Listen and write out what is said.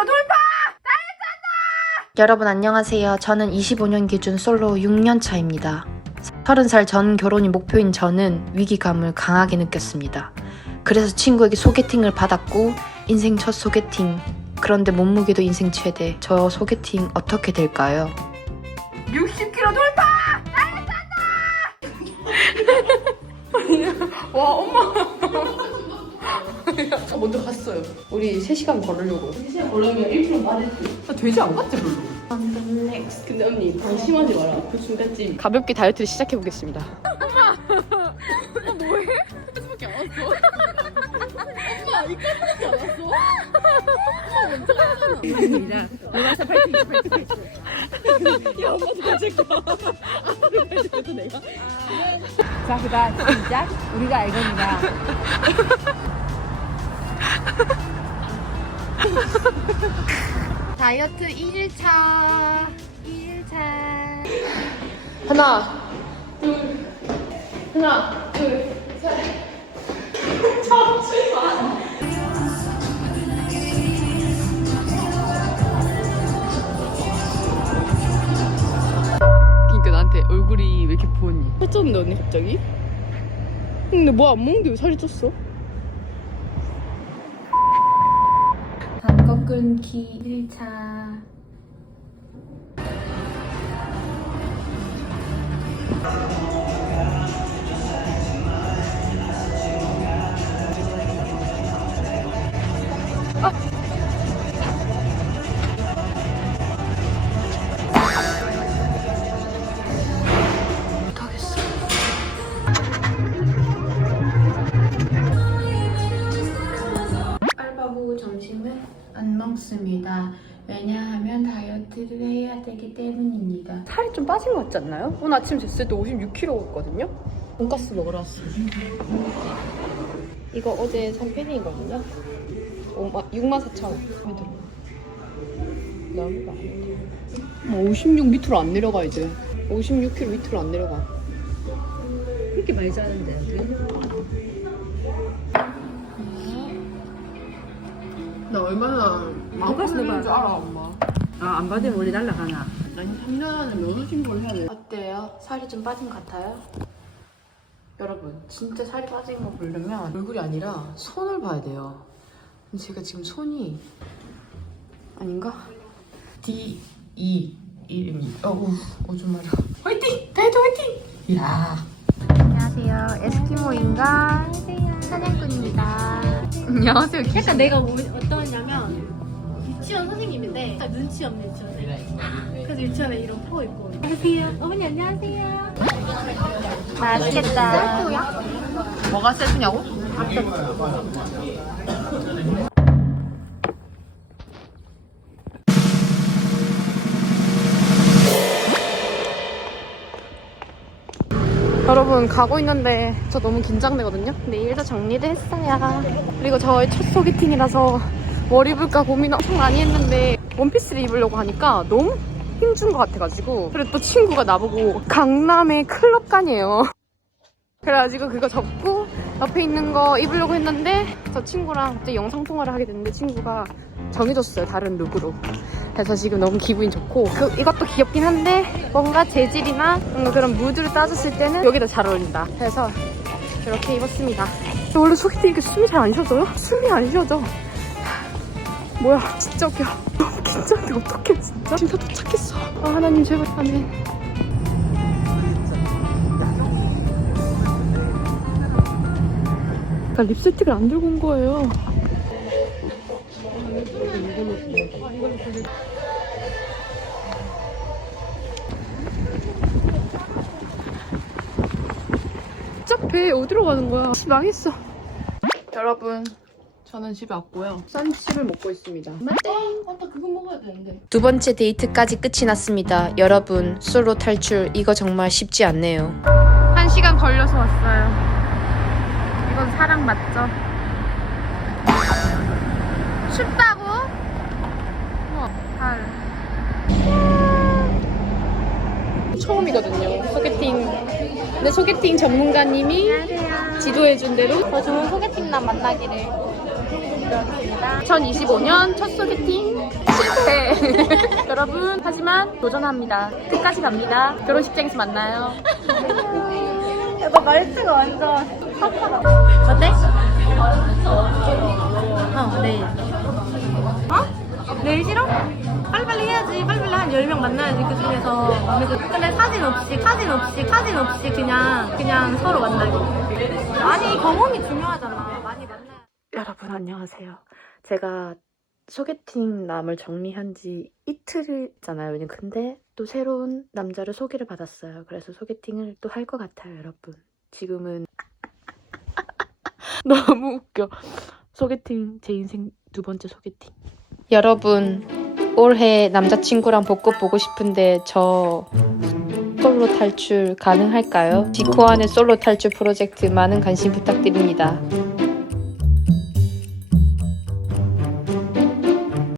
돌파! 여러분 안녕하세요. 저는 25년 기준 솔로 6년 차입니다. 30살 전 결혼이 목표인 저는 위기감을 강하게 느꼈습니다. 그래서 친구에게 소개팅을 받았고 인생 첫 소개팅. 그런데 몸무게도 인생 최대. 저 소개팅 어떻게 될까요? 60kg 돌파! 와 엄마 저 먼저 갔어요. 우리 3시간 걸으려고. 3시간 걸으면 1kg 빠졌지. 아, 되지 않겠지 별로 근데 언니 방심하지 마라. 그 중간쯤. 가볍게 다이어트를 시작해 보겠습니다. 엄마 엄마 뭐해? 한숨밖에 안 왔어. 엄마 이까지밖에 안 왔어? 엄마 먼저 갔잖아 로마사 파이팅 파이팅 파이팅. 야 엄마도 가질까 앞으로 가질까 내가. 자, 그다음 시작. 우리가 알겁니다. 다이어트 1일차. 1일차. 하나, 둘, 하나, 둘, 셋. 그니까 나한테 얼굴이 왜 이렇게 부었니? 살쪘는데 언니 갑자기? 근데 뭐 안 먹는데 왜 살이 쪘어? 방거 끊기 1차. 알 왜냐하면 다이어트를 해야 되기 때문입니다. 살이 좀 빠진 것 같지 않나요? 오늘 아침 쟀을 때 56kg였거든요? 돈가스 먹으러 왔어요. 이거 어제 산 팬이거든요? 6만 4천 원. 들어. 너무 많은데. 56 밑으로 안 내려가, 이제. 56kg 밑으로 안 내려가. 그렇게 많이 짜는데 나 얼마나 돈가스 많은 넣어봐. 줄 알아, 엄마. 아 안 받으면 원래 날라가나? 아니, 3년 안에 면허 신고를 해야 돼. 어때요? 살이 좀 빠진 것 같아요? 여러분, 진짜 살이 빠진 거 보려면 얼굴이 아니라 손을 봐야 돼요. 근데 제가 지금 손이 아닌가? D E 이름이 어우 오줌 마려. 화이팅! 다이어트 화이팅! 이야. 안녕하세요. 에스키모인가 사냥꾼입니다. 안녕하세요. 약간 내가 뭐, 어떠냐면 유치원 선생님인데 약간 눈치 없는 유치원 선생님 그래서 유치원에 이런 포 입고 안녕하세요 어머니 안녕하세요 맛있겠다. 뭐가 세트냐고? 여러분 가고 있는데 저 너무 긴장되거든요. 근데 일도 정리도 했어요. 그리고 저의 첫 소개팅이라서 뭘 입을까 고민 엄청 많이 했는데 원피스를 입으려고 하니까 너무 힘준 것 같아가지고 그리고 또 친구가 나보고 강남의 클럽 간이에요. 그래가지고 그거 접고 옆에 있는 거 입으려고 했는데 저 친구랑 갑자기 영상 통화를 하게 됐는데 친구가 정해줬어요 다른 룩으로. 그래서 지금 너무 기분이 좋고 그, 이것도 귀엽긴 한데 뭔가 재질이나 뭔가 그런 무드를 따졌을 때는 여기다 잘 어울린다. 그래서 이렇게 입었습니다. 원래 소개팅 이렇게 숨이 잘 안 쉬어져요? 숨이 안 쉬어져. 뭐야 진짜 웃겨 너무 긴장돼. 어떡해 진짜. 진짜 도착했어. 아 하나님 제발. 아멘. 나 립스틱을 안 들고 온 거예요 배 어디로 가는 거야? 씨, 망했어. 여러분, 저는 집에 왔고요. 쌈칩을 먹고 있습니다. 어, 맞다, 그거 먹어야 되는데. 두 번째 데이트까지 끝이 났습니다. 여러분, 솔로 탈출 이거 정말 쉽지 않네요. 한 시간 걸려서 왔어요. 이건 사랑 맞죠? 춥다고? 우와, 발. 처음이거든요, 소개팅. 근데 소개팅 전문가님이 지도해준 대로 더 좋은 소개팅남 만나기를 2025년 첫 소개팅 실패. 여러분, 하지만 도전합니다. 끝까지 갑니다. 결혼식장에서 만나요. 너 말투가 완전 어때? 어 내일 어? 내일 싫어? 빨리빨리 해야지 빨리빨리 한 10명 만나야지 그 중에서 근데 사진 없이 사진 없이 사진 없이 그냥 그냥 서로 만나기 아니 경험이 중요하잖아 많이 만나야 여러분 안녕하세요. 제가 소개팅 남을 정리한 지 이틀이잖아요. 근데 또 새로운 남자를 소개를 받았어요. 그래서 소개팅을 또 할 것 같아요, 여러분. 지금은 너무 웃겨. 소개팅 제 인생 두 번째 소개팅. 여러분 올해 남자친구랑 벚꽃 보고 싶은데 저 솔로 탈출 가능할까요? 디코안의 솔로 탈출 프로젝트 많은 관심 부탁드립니다.